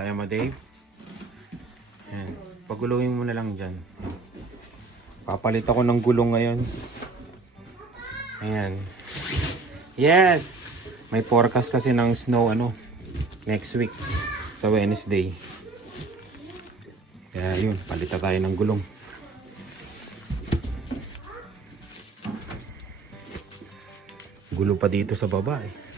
Kaya mo, Dave? Yan. Pagulungin mo na lang dyan. Papalit ako ng gulong ngayon. Ayan. Yes! May forecast kasi ng snow ano next week sa Wednesday. Kaya yun, palita tayo ng gulong. Gulo pa dito sa baba eh.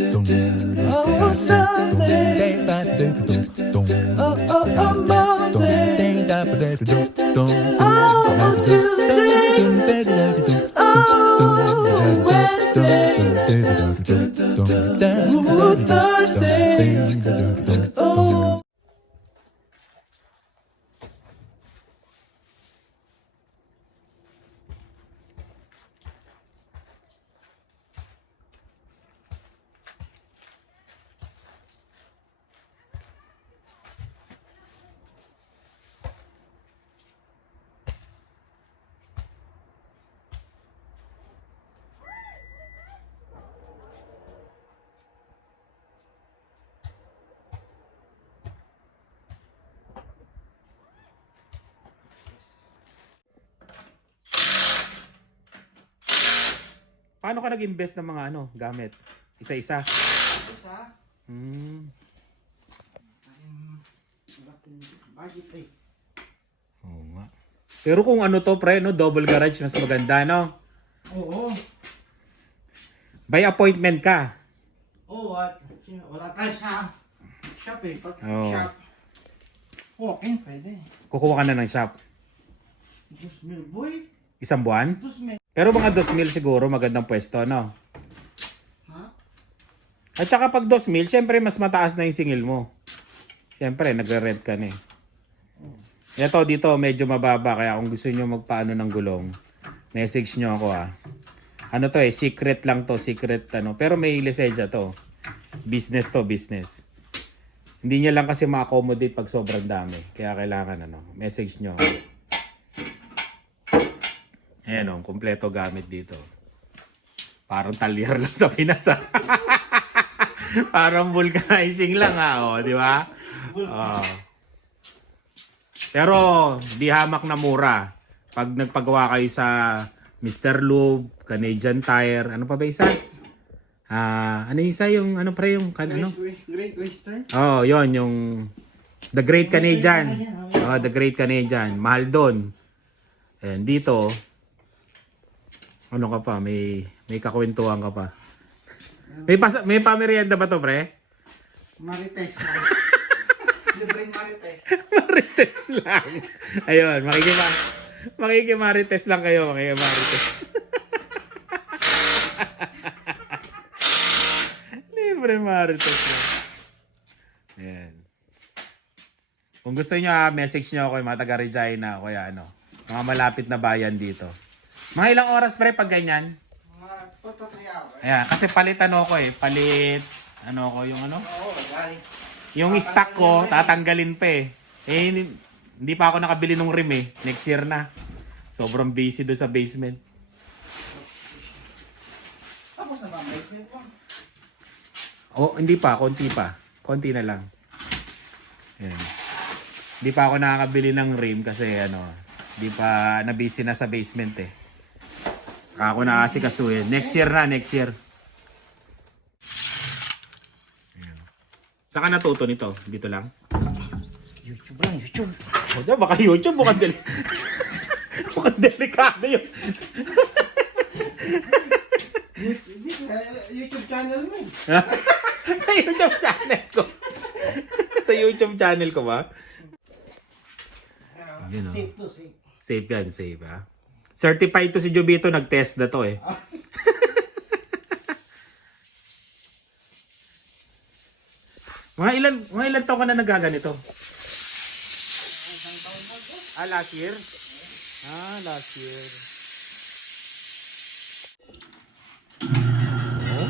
Oh, Sunday. Oh, oh, oh, Monday. Oh, Tuesday. Oh, Wednesday. Thursday. Paano ka nag-invest ng mga ano, gamit? Isa-isa? Isa, Hmm. budget eh. Oo nga. Pero kung ano to, pre, no, double garage, mas maganda, no? Oo. By appointment ka. Oo, at sino- wala tayo sa shop eh. Pag Oo. shop, walk-in pwede. Kukuha ka na ng shop. Dos mil boy. Isang buwan? Pero mga 2,000 siguro, magandang pwesto, no? At saka pag 2,000, syempre mas mataas na yung singil mo. Syempre, nagre-rent ka na eh. Ito dito, medyo mababa. Kaya kung gusto nyo magpaano ng gulong, message nyo ako ah. Ano to eh, secret lang to, secret ano. Pero may lisensya to. Business to, business. Hindi niya lang kasi ma-accommodate pag sobrang dami. Kaya kailangan ano, message nyo. Ayan o, kumpleto gamit dito. Parang talyar lang sa Pinas ah. Parang vulcanizing lang ah, oh, di ba? Oh. Pero di hamak na mura. Pag nagpagawa kayo sa Mr. Lube, Canadian Tire, ano pa ba isa? Ah, ano yung isa yung ano pre yung kan ano? Great, Great Western. Oh, yon yung The Great Canadian. Oh, The Great Canadian. Mahal doon. And dito, ano ka pa, may may kakwentuhan ka pa. May pas may pamerienda ba to, pre? Marites. Libreng Marites. Marites lang. Ayun, makikima makikimarites lang kayo, makikimarites. Libre marites lang. Ayan. Kung gusto niyo ah, message niyo ako mga taga Regina o kaya ano, mga malapit na bayan dito. Mga ilang oras pre pag ganyan? Mga 2 to 3 hours. Ayan, kasi palit ano ko eh, palit ano ko yung ano? Oo, galing. Yung stock ko, tatanggalin pa eh. Eh, hindi, hindi pa ako nakabili ng rim eh. Next year na. Sobrang busy doon sa basement. Tapos na ba? Basement mo? Oh, hindi pa. Konti pa. Konti na lang. Yan. Hindi pa ako nakakabili ng rim kasi ano, hindi pa na-busy na sa basement eh. Ako nakasikasuhin. Next year na, next year. Saan ka natuto nito? Dito lang? YouTube lang, YouTube. O, diba, baka YouTube, mukhang deli... mukhang delikado yun. YouTube channel mo eh. sa YouTube channel ko. sa YouTube channel ko ba? Ah, Yun, oh. Safe to safe. Safe yan, safe ha. Certified to si Jubito, nag-test na to eh. mga ilan, mga ilan taon ka na nagaganito? Ah, last year? Ah, last year. Oh,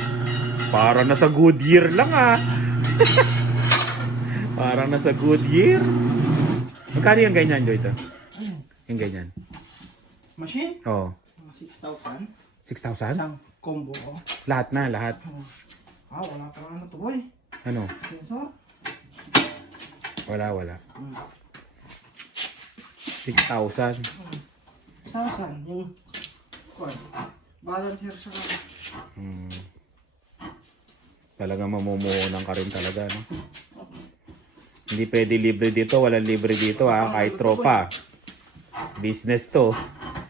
para nasa good year lang ah. Parang nasa good year. Magkano yung ganyan, Joy, ito? Yung ganyan. Machine? Oo. Mga 6,000. 6,000? Isang combo ko. Lahat na, lahat. Ah, wala pa ano to boy. Ano? Sensor? Wala, wala. Hmm. 6,000. Sasan, yung... Kwan. Balancer sa... Hmm. Talaga mamumuhunan ka rin talaga, no? Hindi pwede libre dito, walang libre dito ha, kahit tropa. Business to.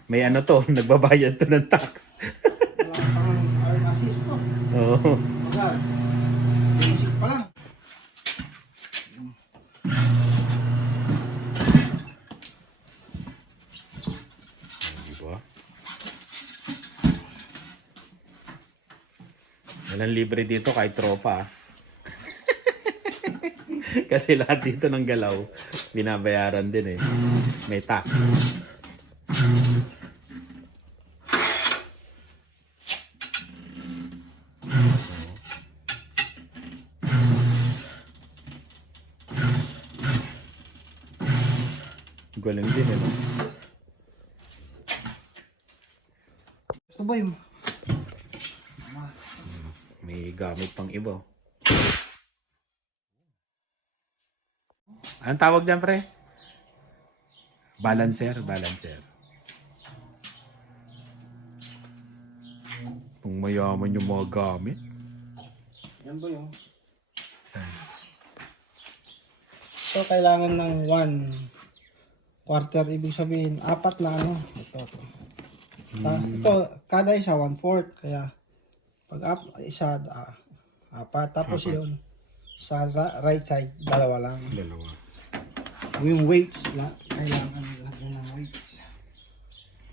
May ano to, nagbabayad to ng tax. Wala arm assist. Oo. Wala. Basic pa lang. Di ba? Walang libre dito kahit tropa. ah. Kasi lahat dito ng galaw, binabayaran din eh. May tax. Galing din eh. no? Gusto ba yung... May gamit pang iba. oh. Anong tawag dyan, pre? Balancer, balancer. Kung mayaman yung mga gamit. Yan ba yung... Saan? So, kailangan ng one quarter. Ibig sabihin, apat na ano. Ito, ito. Ah, ito, kada isa, one fourth. Kaya, pag up, isa, ah, apat. Tapos yun, sa right side, dalawa lang. Dalawa. Yung weights, la, kailangan lagyan ng weights.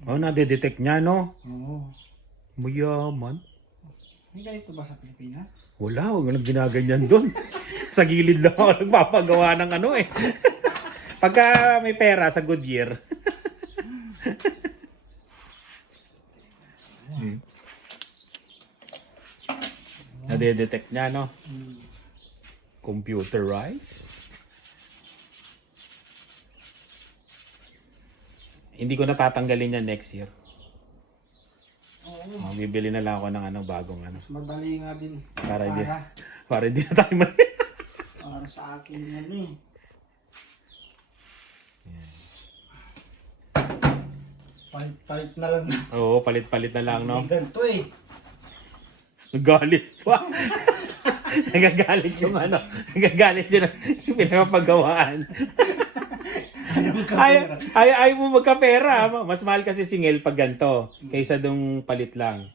Oh, nadedetect niya, no? Oo. Mayaman. May ganito ba sa Pilipinas? Wala, huwag lang ginaganyan doon. sa gilid lang ako nagpapagawa ng ano eh. Pagka may pera sa Goodyear. Hmm. Nadedetect niya, no? Computerized. Hindi ko natatanggalin yan next year. Oo. Oh, bibili na lang ako ng ano, bagong ano. Madali nga din. Para hindi, Para, para hindi na tayo ma- para sa akin yan eh. Palit-palit na lang. Oo, palit-palit na lang, no? Ganito eh. Nagalit pa. Nagagalit yung ano. Nagagalit yung, yung pinapagawaan. ay, ay, ay mo magkapera. Mas mahal kasi singil pag ganito. Kaysa dung palit lang.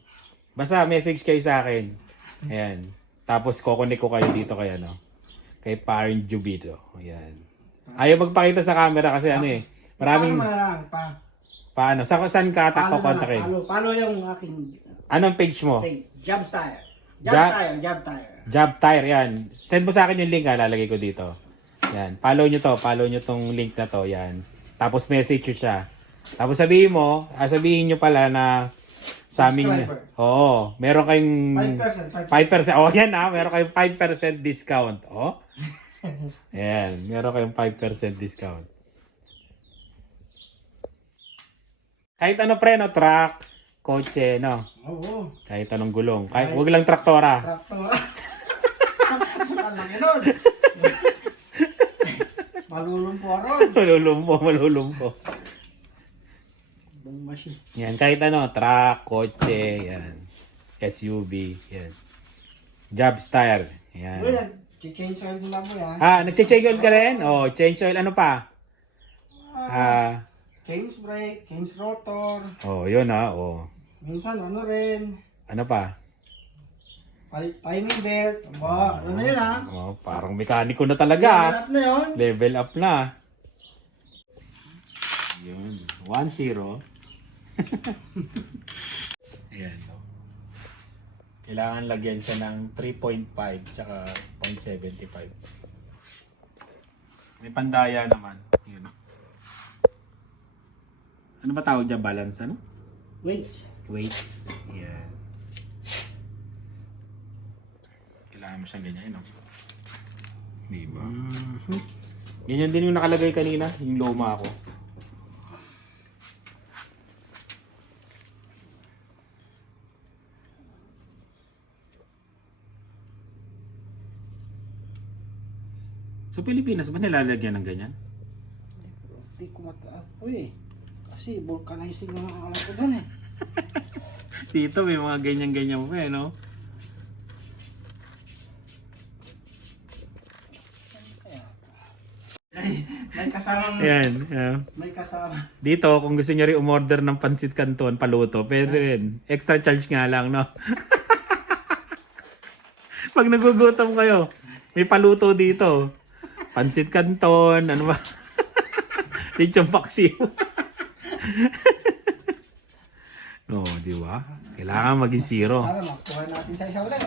Basta message kayo sa akin. Ayan. Tapos kukunik ko kayo dito kay ano. Kay Parent Jubito. Ayan. Ayaw magpakita sa camera kasi ano eh. Maraming, Paano lang? Pa, paano? Sa saan ka na lang? kontakin? Paano, paano yung aking Anong page mo? hey, job style? Job Ja- style, job style. Job tire, yan. Send mo sa akin yung link ha, lalagay ko dito. Yan. Follow nyo to, follow nyo tong link na to, yan. Tapos message nyo siya. Tapos sabihin mo, ah, sabihin nyo pala na sa amin, Subscriber. oo, meron kayong 5%, 5%. 5%, oh yan ha, meron kayong 5% discount. Oh. Yan, meron kayong 5% discount. Kahit ano pre, no, truck, kotse, no, Oo. kahit anong gulong. Kahit, wag lang traktora. Traktora. Laki nun. Malulumpo ron. malulumpo, malulumpo. Bong machine. Yan, kahit ano, truck, kotse, yan. SUV, yan. Job style, Uy, yan. nag-change oil nila mo yan. Ah, nagche-change oil ka rin? Oh, change oil, ano pa? Ah, Change brake, change rotor. oh, yun ah, oh. Minsan ano rin. Ano pa? Palit timing belt. Aba, ano na yun ha? Oh, parang mekaniko na talaga. ah. Level up na yun. Level up na. Yun, 1-0. Ayan, no. Kailangan lagyan siya ng 3.5 tsaka 0.75. May pandaya naman. Yun, no. Ano ba tawag dyan? Balance, ano? Wait. Weights. Yan. Kailangan mo siyang ganyan, no? Di ba? Ganyan din yung nakalagay kanina, yung loma ako. Sa Pilipinas ba nilalagyan ng ganyan? Hindi ko mata... Uy, kasi vulcanizing na ang alam ko doon eh. Dito may mga ganyan-ganyan pa eh, no? May kasamang... Ayan. ah. May kasama. Dito, kung gusto nyo rin umorder ng pansit canton, paluto, pwede rin. Extra charge nga lang, no? Pag nagugutom kayo, may paluto dito. Pansit canton, ano ba? Lechong paksiw. Oo, oh, di ba? Kailangan maging zero. Sana makuha natin sa isa ulit.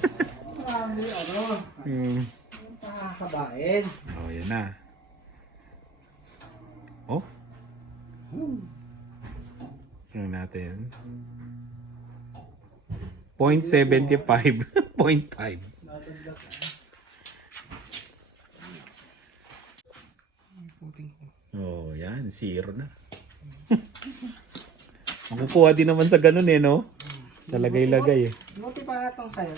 Marami ano. Hmm. Pakakabain. Oh, yan na. Oh. Tingnan natin. 0.75. 0.5. Natagdak. Puting ko. Oh, yan. Zero na. Makukuha din naman sa ganun eh, no? Sa lagay-lagay eh. Buti pa itong sa'yo.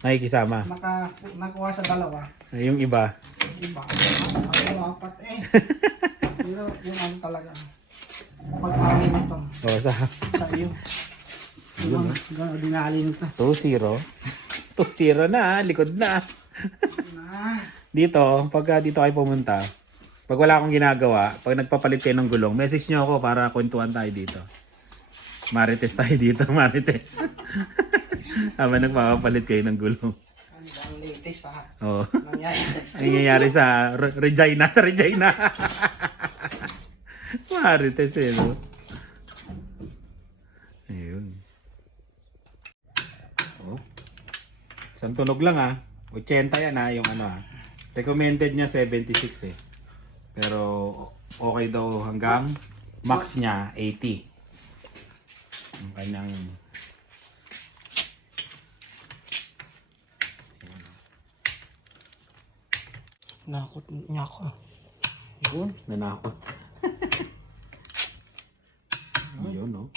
Nakikisama. Naka, nakuha sa dalawa. Ay, Yung iba. Iba. Ako apat eh. Pero yung ano talaga. Pag-amin nito. Oh, sa Sa iyo. Yung gano'n dinali nito. 2-0. 2-0 na, ah. likod na. Na. Dito, pagka dito kayo pumunta, pag wala akong ginagawa, pag nagpapalit kayo ng gulong, message nyo ako para kwentuhan tayo dito. Marites tayo dito, Marites. Habang nagpapapalit kayo ng gulong. Ano ba ang latest ha? Oo. Nangyayari. Ang nangyayari sa Re- Regina, sa Regina. Marites eh, no? Ayun. Oh. Isang tunog lang ah. 80 yan ah, yung ano ah. Recommended niya 76 eh. Pero okay daw hanggang max niya 80. Ang kanyang Nakot niya ako. Yun, nanakot. Yun, no?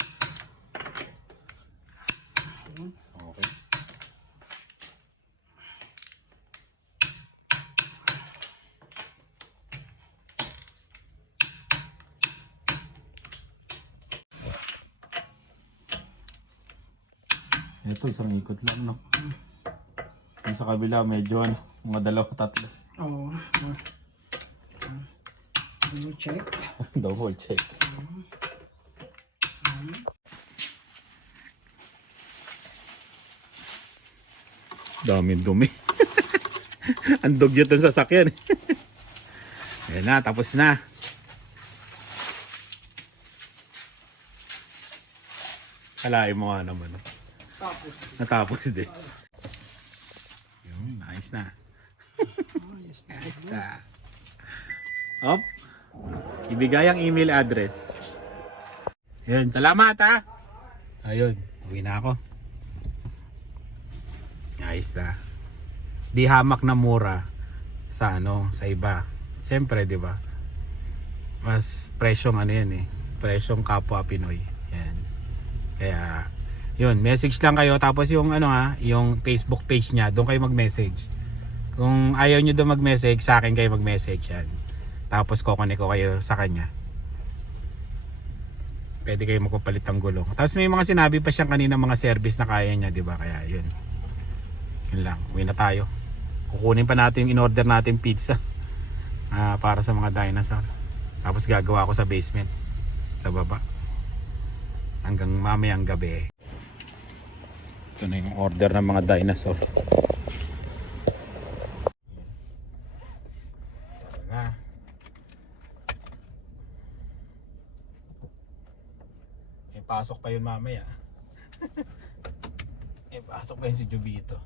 Okay. Ito, isang ikot lang, no? Yung sa kabila, medyo ano, mga dalawa, tatlo. Oo. Oh. Ano check? Double check. Daming dumi. Ang dugyot ng sasakyan. Ayan na, tapos na. Kalain mo nga naman. no? Tapos. Natapos din. Yun, ayos na. Ayos na. Op. Ibigay ang email address. Yun, salamat ha. Ayun, uwi na ako. Ayos na. Di hamak na mura sa ano, sa iba. Siyempre, di ba? Mas presyong ano yan eh. Presyong kapwa Pinoy. Yan. Kaya, yun, message lang kayo. Tapos yung ano ha, yung Facebook page niya, doon kayo mag-message. Kung ayaw nyo doon mag-message, sa akin kayo mag-message yan. Tapos kukunin ko kayo sa kanya. Pwede kayo magpapalit ng gulong. Tapos may mga sinabi pa siyang kanina mga service na kaya niya, di ba? Kaya yun. Yun lang. Uwi na tayo. Kukunin pa natin yung in-order natin pizza. ah, para sa mga dinosaur. Tapos gagawa ko sa basement. Sa baba. Hanggang mamayang gabi. Ito na yung order ng mga dinosaur. May pasok pa yun mamaya. May pasok pa yun si Jubito.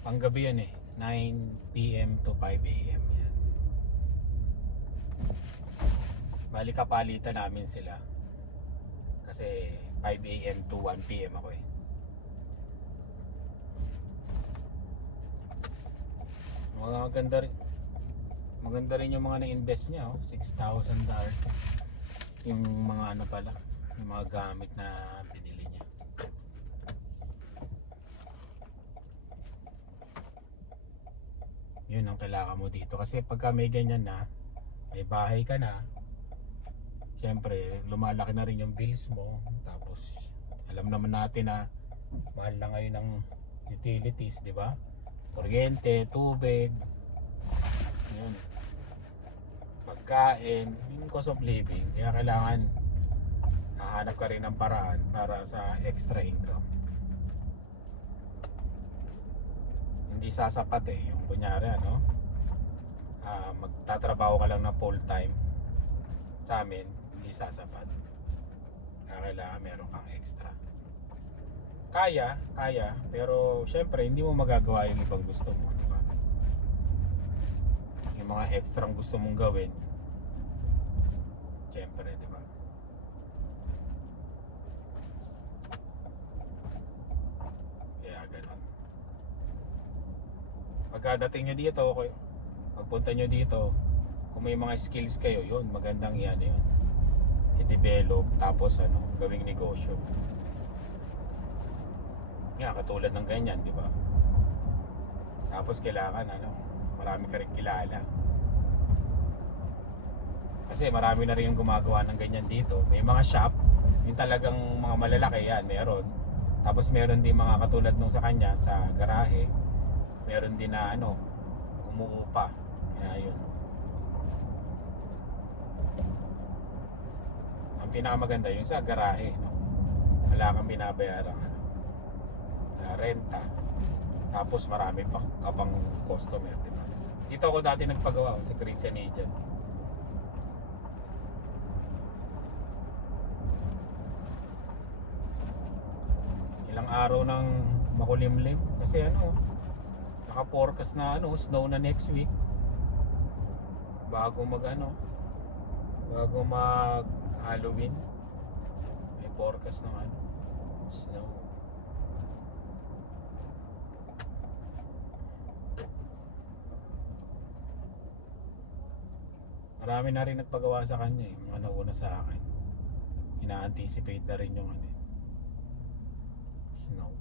Panggabi yan eh. 9pm to 5am yan. Bali kapalitan namin sila. Kasi 5am to 1pm ako eh. Mga maganda rin. Maganda rin yung mga na-invest niya, oh. $6,000 dollars. Yung mga ano pala, yung mga gamit na binili niya. Yun ang kailangan mo dito. Kasi pagka may ganyan na, may bahay ka na, syempre, lumalaki na rin yung bills mo. Tapos, alam naman natin na mahal na ngayon ng utilities, di ba? Kuryente, tubig, yun. Pagkain, yung cost of living. Kaya kailangan hahanap ka rin ng paraan para sa extra income. Hindi sasapat eh. Yung kunyari ano, ah, magtatrabaho ka lang ng full time. Sa amin, hindi sasapat. Kaya kailangan meron kang extra. Kaya, kaya, pero syempre hindi mo magagawa yung ibang gusto mo, di? Yung mga extra gusto mong gawin, syempre, di ba? Kaya ganun. Pagkadating nyo dito, okay, pagpunta nyo dito, kung may mga skills kayo, yun, magandang yan yun. I-develop, tapos ano, gawing negosyo. Nga, katulad ng ganyan, di ba? Tapos kailangan, ano, marami ka rin kilala. Kasi marami na rin yung gumagawa ng ganyan dito. May mga shop, yung talagang mga malalaki yan, meron. Tapos meron din mga katulad nung sa kanya, sa garahe. Meron din na ano, umuupa. Kaya yun. Ang pinakamaganda yung sa garahe, no? Wala kang binabayaran na renta. Tapos marami pa ka pang customer, di ba? Dito ako dati nagpagawa sa Great Canadian. Ilang araw ng makulimlim kasi ano, naka-forecast na ano, snow na next week. Bago mag ano, bago mag Halloween. May forecast ng ano, snow. Marami na rin nagpagawa sa kanya eh, mga nauna sa akin. Ina-anticipate na rin yung ano eh, snow.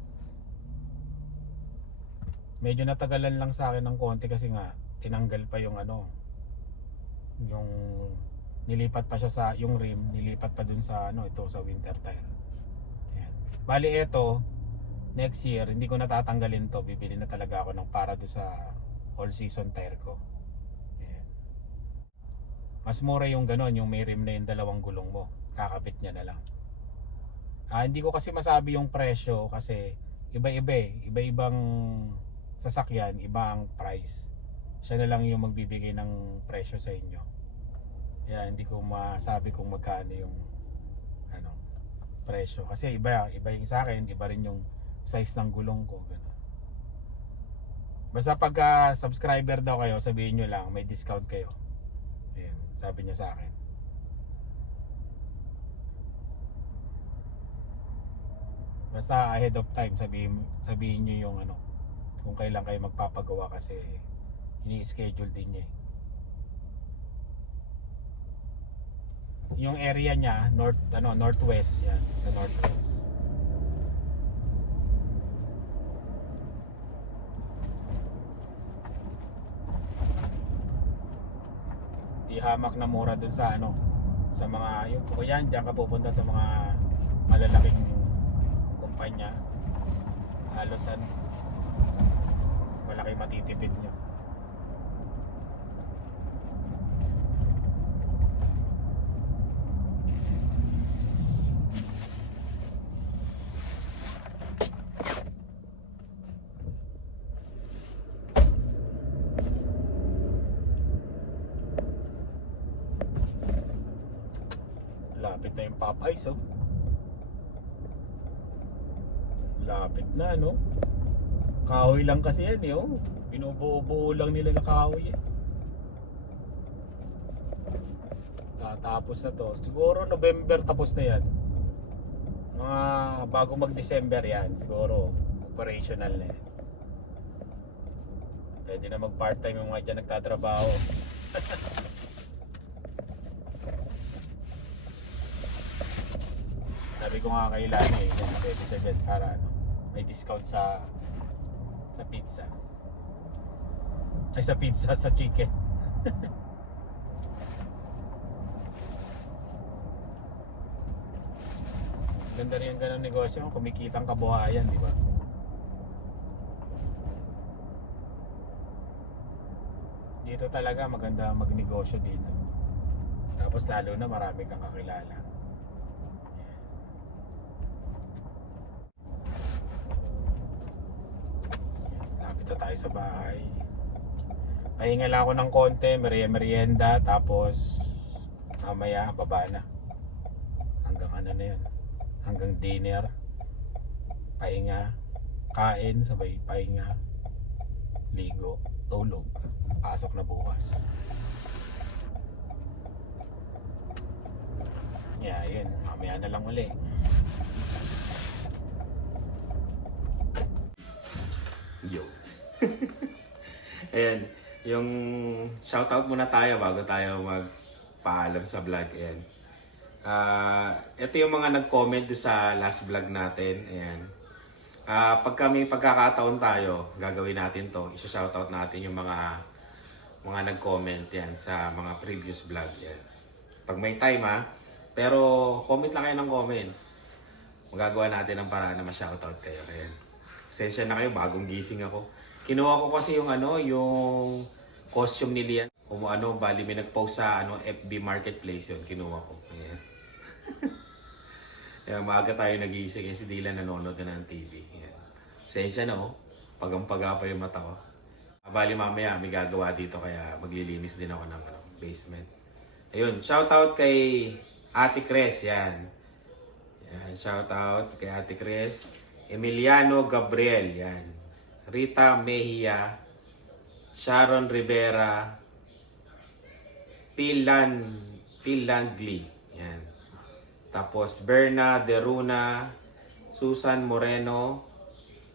Medyo natagalan lang sa akin ng konti kasi nga tinanggal pa yung ano yung nilipat pa siya sa yung rim, nilipat pa dun sa ano ito sa winter tire. Ayan. Bali ito next year hindi ko natatanggalin to, bibili na talaga ako ng para do sa all season tire ko. Ayan. Mas mura yung ganon, yung may rim na yung dalawang gulong mo. Kakabit niya na lang. Ah, hindi ko kasi masabi yung presyo kasi iba-iba eh. Iba-ibang sasakyan, iba ang price. Siya na lang yung magbibigay ng presyo sa inyo. Kaya hindi ko masabi kung magkano yung ano presyo kasi iba iba yung sa akin, iba rin yung size ng gulong ko, ganun. Basta pagka subscriber daw kayo, sabihin nyo lang may discount kayo. Ayan, sabi niya sa akin. Basta ahead of time sabihin sabihin niyo yung ano kung kailan kayo magpapagawa kasi ini-schedule din niya. eh. Yung area niya north ano northwest yan sa northwest. Ihamak na mura dun sa ano sa mga yung kung yan diyan ka pupunta sa mga malalaking kumpanya halos ano malaki matitipid nyo lapit na yung Popeyes oh lapit na no? Kahoy lang kasi yan eh oh. Binubuo-buo lang nila na kahoy eh. Tatapos na to. Siguro November tapos na yan. Mga bago mag December yan siguro. Operational na yan. Pwede na mag part time yung mga dyan nagtatrabaho. Sabi ko nga kay Lani yan pwede siya dyan para ano may discount sa sa pizza Ay, sa pizza, sa chicken. Ganda rin yung ganong negosyo, kumikitang kabuhayan, di ba? Dito talaga maganda magnegosyo dito. Tapos lalo na marami kang kakilala. Lapit na tayo sa bahay. Pahinga lang ako ng konti, merienda, tapos mamaya baba na. Hanggang ano na yun. Hanggang dinner. Pahinga. Kain, sabay pahinga. Ligo. Tulog. Pasok na bukas. Yeah, yun. Mamaya na lang uli. Yo. Ayan, yung shoutout muna tayo bago tayo magpaalam sa vlog. Ayan. Ah, ito yung mga nag-comment sa last vlog natin. Ayan. Ah, pag kami pagkakataon tayo, gagawin natin to. Isa-shoutout natin yung mga mga nag-comment yan sa mga previous vlog yan. Pag may time ha, pero comment lang kayo ng comment. Magagawa natin ang paraan na ma-shoutout kayo. Ayan. Pasensya na kayo, bagong gising ako. Kinuha ko kasi yung ano, yung costume ni Lian. Kung ano, bali may nag-post sa ano, FB Marketplace yun, kinuha ko. Ayan. Kaya maaga tayo nagising kasi si Dylan nanonood na ng TV. Ayan. Pasensya na oh, pagang-paga pa yung mata ko. Ah, Bali mamaya may gagawa dito kaya maglilinis din ako ng ano, basement. Ayun, shoutout kay Ate Cres, yan. Yan, shoutout kay Ate Cres. Emiliano Gabriel, yan. Rita Mejia, Sharon Rivera, Pilan, Pilandli, yan. Tapos Berna Deruna, Susan Moreno,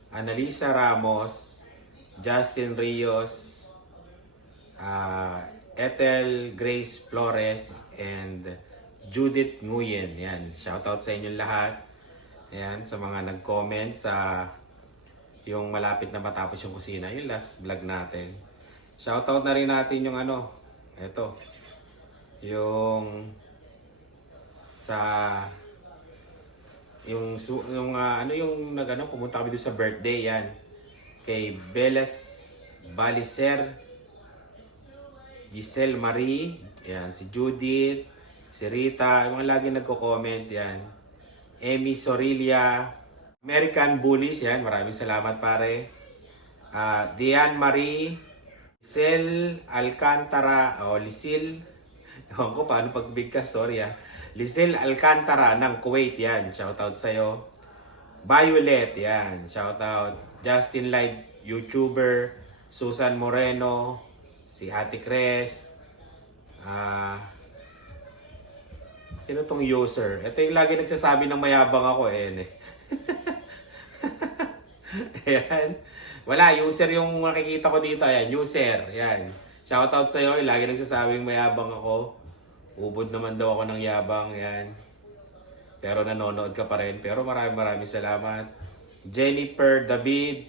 Analisa Ramos, Justin Rios, ah, Ethel Grace Flores, and Judith Nguyen. Yan, shoutout sa inyong lahat. Yan, sa mga nag-comment sa yung malapit na matapos yung kusina, yung last vlog natin. Shoutout na rin natin yung ano, eto, yung sa yung yung ah, ano yung nagano pumunta kami doon sa birthday yan. Kay Beles Baliser Giselle Marie yan si Judith si Rita yung mga lagi nagko-comment yan. Emmy Sorilia American Bullies yan maraming salamat pare Ah, Diane Marie Lisel Alcantara o Lisil Ewan ko paano pagbigkas, sorry ah. Lizel Alcantara ng Kuwait, yan. Shoutout sa'yo. Violet, yan. Shoutout. Justin Light, YouTuber. Susan Moreno. Si Ate Cres. Ah... sino tong user? Ito yung lagi nagsasabi ng mayabang ako eh. Ayan. Wala, user yung makikita ko dito. Ayan, user. Ayan. Shoutout sa'yo. Lagi nagsasabing mayabang ako. Ubod naman daw ako ng yabang, yan. Pero nanonood ka pa rin. Pero maraming maraming salamat. Jennifer David,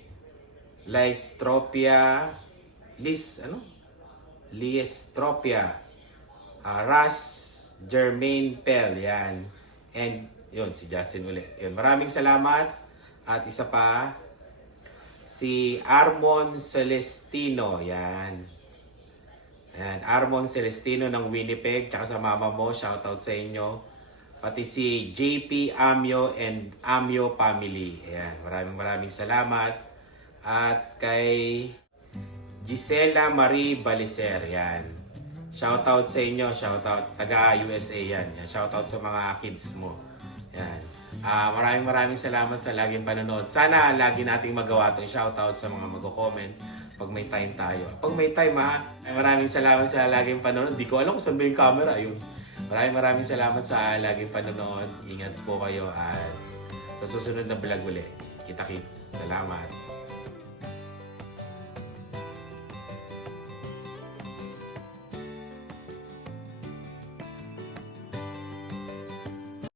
Lystropia, Liz, ano? Liestropia, uh, Ras Jermaine Pell, yan. And yun, si Justin ulit. Yun, maraming salamat. At isa pa, si Armon Celestino, yan. Ayan, Armon Celestino ng Winnipeg, tsaka sa mama mo, shoutout sa inyo. Pati si JP Amyo and Amyo family. Ayan, maraming maraming salamat. At kay Gisela Marie Baliser, yan. Shoutout sa inyo, shoutout. Taga USA yan. yan. Shoutout sa mga kids mo. Yan. Ah, maraming maraming salamat sa laging panonood. Sana lagi nating magawa itong shoutout sa mga magko-comment pag may time tayo. Pag may time ha, ay maraming salamat sa laging panonood. Di ko alam kung saan ba yung camera. Yun. Maraming maraming salamat sa laging panonood. Ingat po kayo at sa susunod na vlog ulit. Kita kits. Salamat.